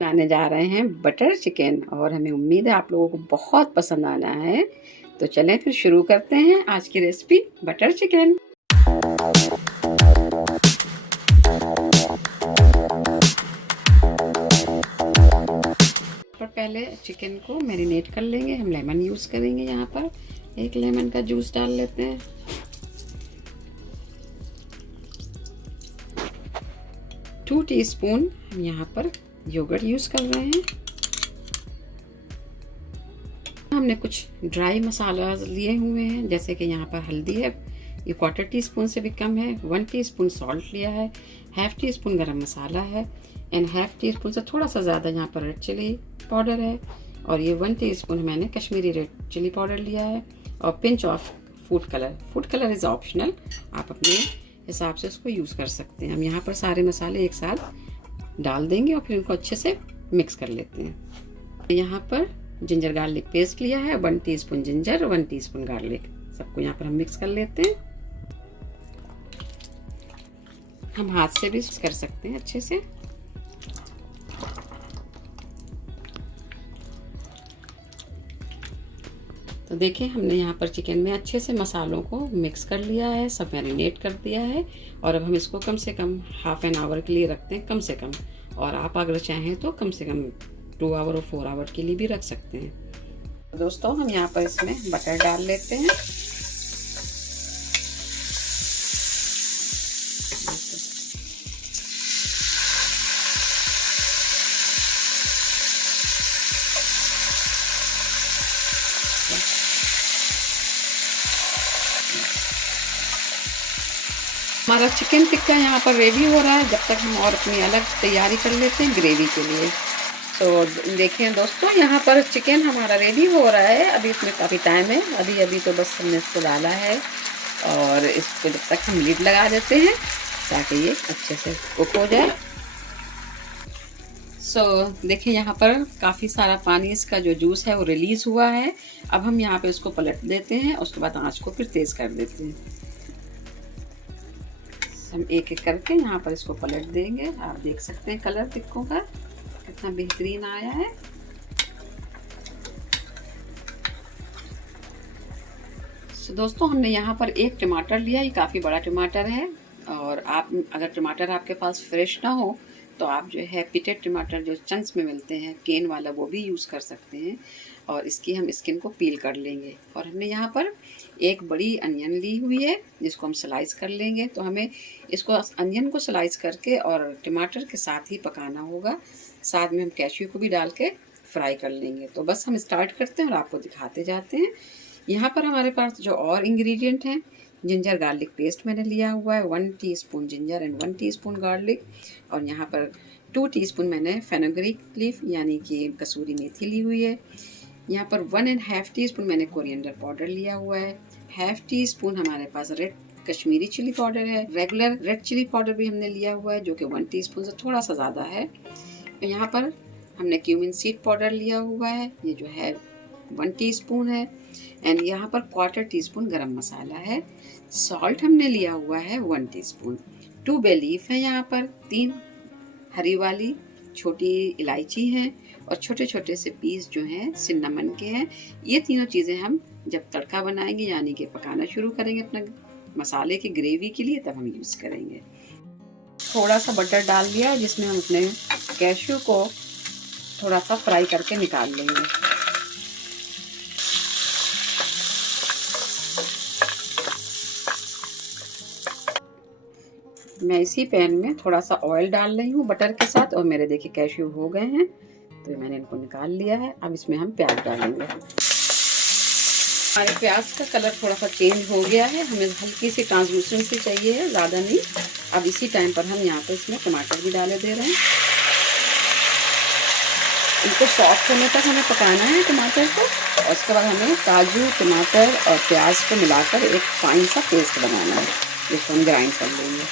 बनाने जा रहे हैं बटर चिकन और हमें उम्मीद है आप लोगों को बहुत पसंद आना है। तो चलें फिर शुरू करते हैं आज की रेसिपी बटर चिकन। पर पहले चिकन को मैरिनेट कर लेंगे। हम लेमन यूज़ करेंगे। यहाँ पर एक लेमन का जूस डाल लेते हैं। टू टीस्पून हम यहाँ पर योगर्ट यूज़ कर रहे हैं। हमने कुछ ड्राई मसाला लिए हुए हैं, जैसे कि यहाँ पर हल्दी है, ये क्वार्टर टीस्पून से भी कम है। 1 टीस्पून सॉल्ट लिया है, हाफ टी स्पून गरम मसाला है एंड हाफ टी स्पून से थोड़ा सा ज़्यादा यहाँ पर रेड चिली पाउडर है और ये 1 टीस्पून मैंने कश्मीरी रेड चिली पाउडर लिया है और pinch of food colour. Food colour is optional, आप अपने हिसाब से उसको यूज़ कर सकते हैं। हम यहाँ पर सारे मसाले एक साथ डाल देंगे और फिर उनको अच्छे से मिक्स कर लेते हैं। यहाँ पर जिंजर गार्लिक पेस्ट लिया है, 1 टीस्पून जिंजर, 1 टीस्पून गार्लिक, सबको यहाँ पर हम मिक्स कर लेते हैं। हम हाथ से भी कर सकते हैं अच्छे से। तो देखिए हमने यहाँ पर चिकन में अच्छे से मसालों को मिक्स कर लिया है, सब मैरिनेट कर दिया है और अब हम इसको कम से कम हाफ एन आवर के लिए रखते हैं, कम से कम। और आप अगर चाहें तो कम से कम 2 आवर और 4 आवर के लिए भी रख सकते हैं। तो दोस्तों हम यहाँ पर इसमें बटर डाल लेते हैं। हमारा चिकन टिक्का यहाँ पर रेडी हो रहा है, जब तक हम और अपनी अलग तैयारी कर लेते हैं ग्रेवी के लिए। तो देखें दोस्तों, यहाँ पर चिकन हमारा रेडी हो रहा है। अभी इसमें काफ़ी टाइम है, अभी तो बस हमने इसको डाला है और इसको जब तक हम लिड लगा देते हैं ताकि ये अच्छे से कुक हो जाए। देखिए यहाँ पर काफ़ी सारा पानी, इसका जो जूस है वो रिलीज़ हुआ है। अब हम यहाँ पे इसको पलट देते हैं, उसके बाद आँच को फिर तेज़ कर देते हैं। हम एक एक करके यहाँ पर इसको पलट देंगे। आप देख सकते हैं कलर टिक्कों का कितना बेहतरीन आया है। दोस्तों हमने यहाँ पर एक टमाटर लिया, ये काफ़ी बड़ा टमाटर है और आप अगर टमाटर आपके पास फ्रेश ना हो तो आप जो है पिटेड टमाटर जो चंक्स में मिलते हैं, केन वाला, वो भी यूज़ कर सकते हैं। और इसकी हम स्किन को पील कर लेंगे। और हमने यहाँ पर एक बड़ी अनियन ली हुई है जिसको हम स्लाइस कर लेंगे। तो हमें इसको अनियन को स्लाइस करके और टमाटर के साथ ही पकाना होगा। साथ में हम कैश्यू को भी डाल के फ्राई कर लेंगे। तो बस हम स्टार्ट करते हैं और आपको दिखाते जाते हैं। यहाँ पर हमारे पास जो और इंग्रेडिएंट हैं, जिंजर गार्लिक पेस्ट मैंने लिया हुआ है, 1 teaspoon ginger and 1 teaspoon garlic. और यहाँ पर 2 टीस्पून मैंने फेनुग्रीक लीफ यानी कि कसूरी मेथी ली हुई है। यहाँ पर 1.5 टीस्पून मैंने कोरिएंडर पाउडर लिया हुआ है। हाफ टी स्पून हमारे पास रेड कश्मीरी चिली पाउडर है। रेगुलर रेड चिली पाउडर भी हमने लिया हुआ है जो कि 1 टीस्पून से थोड़ा सा ज़्यादा है। यहाँ पर हमने क्यूमिन सीड पाउडर लिया हुआ है, ये जो है 1 टीस्पून है। एंड यहाँ पर क्वार्टर टीस्पून गरम मसाला है। सॉल्ट हमने लिया हुआ है 1 टीस्पून। 2 बे लीफ है यहाँ पर, 3 हरी वाली छोटी इलायची हैं और छोटे छोटे से पीस जो हैं सिन्नामन के हैं। ये तीनों चीज़ें हम जब तड़का बनाएंगे यानी कि पकाना शुरू करेंगे अपना मसाले की ग्रेवी के लिए, तब हम यूज़ करेंगे। थोड़ा सा बटर डाल दिया जिसमें हम अपने कैश्यू को थोड़ा सा फ्राई करके निकाल लेंगे। मैं इसी पैन में थोड़ा सा ऑयल डाल रही हूँ बटर के साथ और मेरे देखिए कैश्यू हो गए हैं, तो मैंने इनको निकाल लिया है। अब इसमें हम प्याज डालेंगे। हमारे प्याज का कलर थोड़ा सा चेंज हो गया है, हमें हल्की सी ट्रांसलूसेंसी चाहिए है, ज़्यादा नहीं। अब इसी टाइम पर हम यहाँ पर इसमें टमाटर भी डाले दे रहे हैं। इनको सॉफ्ट होने तक हमें पकाना है टमाटर को और उसके बाद हमें काजू, टमाटर और प्याज को मिलाकर एक फाइन सा पेस्ट बनाना है जिसको हम ग्राइंड कर लेंगे।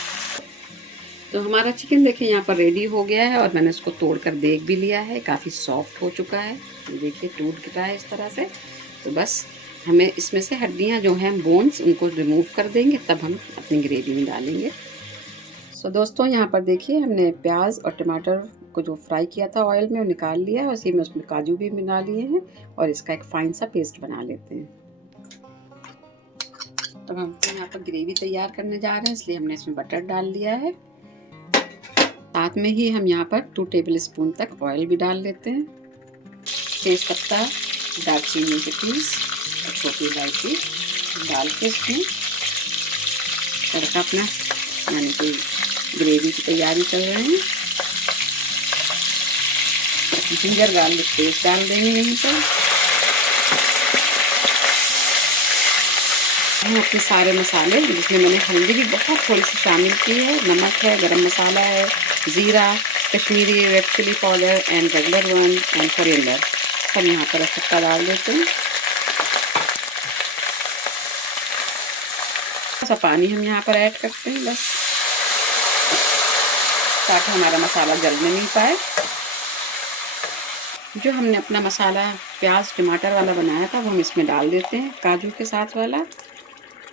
तो हमारा चिकन देखिए यहाँ पर रेडी हो गया है और मैंने इसको तोड़कर देख भी लिया है, काफ़ी सॉफ्ट हो चुका है। देखिए टूट रहा है इस तरह से। तो बस हमें इसमें से हड्डियाँ जो हैं, बोन्स, उनको रिमूव कर देंगे, तब हम अपनी ग्रेवी में डालेंगे। दोस्तों यहाँ पर देखिए हमने प्याज और टमाटर को जो फ्राई किया था ऑयल में वो निकाल लिया है, उसी में उसमें काजू भी मिला लिए हैं और इसका एक फाइन सा पेस्ट बना लेते हैं। तो हम यहाँ पर ग्रेवी तैयार करने जा रहे हैं, इसलिए हमने इसमें बटर डाल लिया है। साथ में ही हम यहाँ पर 2 टेबल स्पून तक ऑयल भी डाल लेते हैं। तेज पत्ता, दालचीनी के पीस और छोटी इलायची डाल के इसमें तड़का अपना यानी कि ग्रेवी की तैयारी कर रहे हैं। जिंजर गार्लिक पेस्ट डाल देंगे यहीं पर। अपने सारे मसाले, जिसमें मैंने हल्दी भी बहुत थोड़ी सी शामिल की है, नमक है, गरम मसाला है, jeera, Kashmiri red chilli powder and regular one and coriander, सब यहाँ पर इकट्ठा डाल देते हैं। थोड़ा सा पानी हम यहाँ पर ऐड करते हैं बस, ताकि हमारा मसाला जलने नहीं पाए। जो हमने अपना मसाला प्याज टमाटर वाला बनाया था वो हम इसमें डाल देते हैं, काजू के साथ वाला।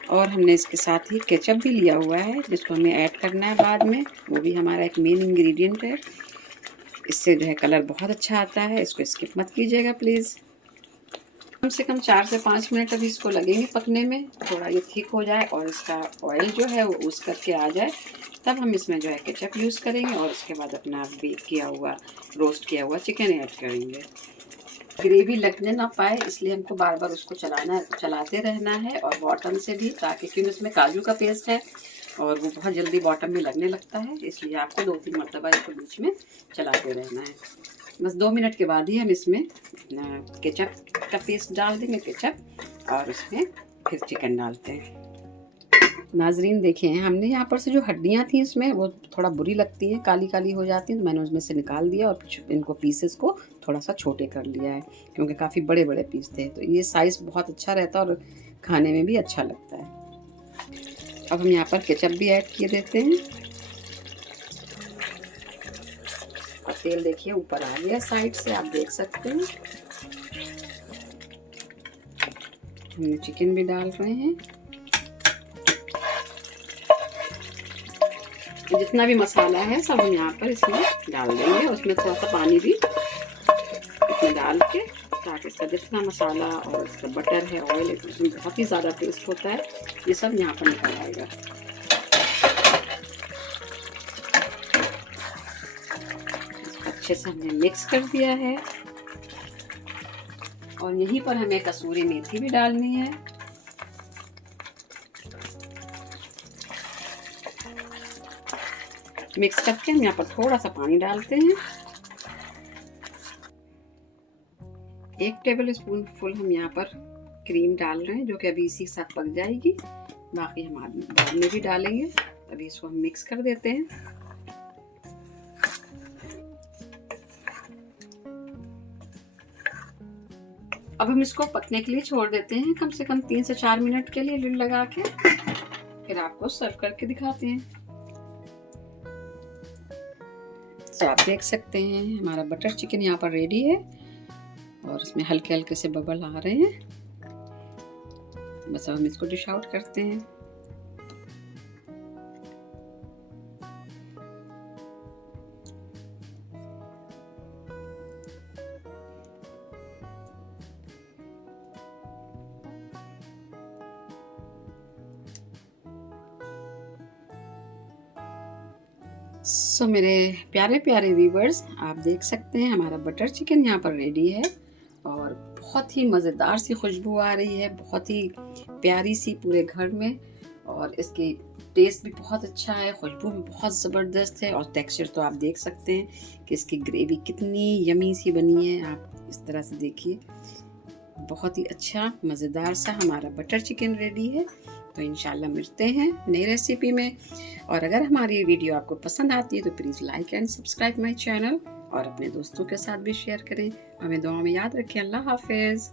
और हमने इसके साथ ही केचप भी लिया हुआ है, जिसको हमें ऐड करना है बाद में, वो भी हमारा एक मेन इंग्रेडिएंट है। इससे जो है कलर बहुत अच्छा आता है, इसको स्किप मत कीजिएगा प्लीज़। कम से कम 4 से 5 मिनट अभी इसको लगेंगे पकने में, थोड़ा ये थिक हो जाए और इसका ऑयल जो है वो उस करके आ जाए, तब हम इसमें जो है केचप यूज़ करेंगे और उसके बाद अपना बेक किया हुआ रोस्ट किया हुआ चिकन ऐड करेंगे। ग्रेवी लगने ना पाए इसलिए हमको बार बार उसको चलाते रहना है, और बॉटम से भी, ताकि क्योंकि उसमें काजू का पेस्ट है और वो बहुत जल्दी बॉटम में लगने लगता है, इसलिए आपको 2-3 मरतबा इसको बीच में चलाते रहना है। बस 2 मिनट के बाद ही हम इसमें केचप का पेस्ट डाल देंगे, केचप, और उसमें फिर चिकन डालते हैं। नाजरीन देखें, हमने यहाँ पर से जो हड्डियाँ थी इसमें वो थोड़ा बुरी लगती है, काली काली हो जाती हैं, तो मैंने उसमें से निकाल दिया और इनको पीसेस को थोड़ा सा छोटे कर लिया है, क्योंकि काफ़ी बड़े बड़े पीस थे, तो ये साइज़ बहुत अच्छा रहता है और खाने में भी अच्छा लगता है। अब हम यहाँ पर केचप भी ऐड किए देते हैं और तेल देखिए ऊपर आ गया साइड से, आप देख सकते हैं। हमने चिकन भी डाल रहे हैं, जितना भी मसाला है सब हम यहाँ पर इसमें डाल देंगे, उसमें थोड़ा सा पानी भी इसमें डाल के, ताकि इसका जितना मसाला और इसका बटर है, ऑयल है, उसमें बहुत ही ज़्यादा टेस्ट होता है, ये सब यहाँ पर निकल आएगा। इसको अच्छे से हमने मिक्स कर दिया है और यहीं पर हमें कसूरी मेथी भी डालनी है। मिक्स करके हम यहाँ पर थोड़ा सा पानी डालते हैं, 1 टेबल स्पून फुल हम यहाँ पर क्रीम डाल रहे हैं, जो कि अभी इसी के साथ पक जाएगी, बाकी हम बाद में भी डालेंगे। अभी इसको हम मिक्स कर देते हैं। अब हम इसको पकने के लिए छोड़ देते हैं, कम से कम 3 से 4 मिनट के लिए लिड लगा के, फिर आपको सर्व करके दिखाते हैं। तो आप देख सकते हैं हमारा बटर चिकन यहाँ पर रेडी है और इसमें हल्के हल्के से बबल आ रहे हैं। बस अब हम इसको डिश आउट करते हैं। सो मेरे प्यारे प्यारे व्यूवर्स, आप देख सकते हैं हमारा बटर चिकन यहाँ पर रेडी है और बहुत ही मज़ेदार सी खुशबू आ रही है, बहुत ही प्यारी सी पूरे घर में, और इसकी टेस्ट भी बहुत अच्छा है, खुशबू भी बहुत ज़बरदस्त है, और टेक्सचर तो आप देख सकते हैं कि इसकी ग्रेवी कितनी यमी सी बनी है। आप इस तरह से देखिए, बहुत ही अच्छा मज़ेदार सा हमारा बटर चिकन रेडी है। तो इंशाल्लाह मिलते हैं नई रेसिपी में, और अगर हमारी वीडियो आपको पसंद आती है तो please like and subscribe my channel और अपने दोस्तों के साथ भी शेयर करें। हमें दुआ में याद रखें। अल्लाह हाफिज़।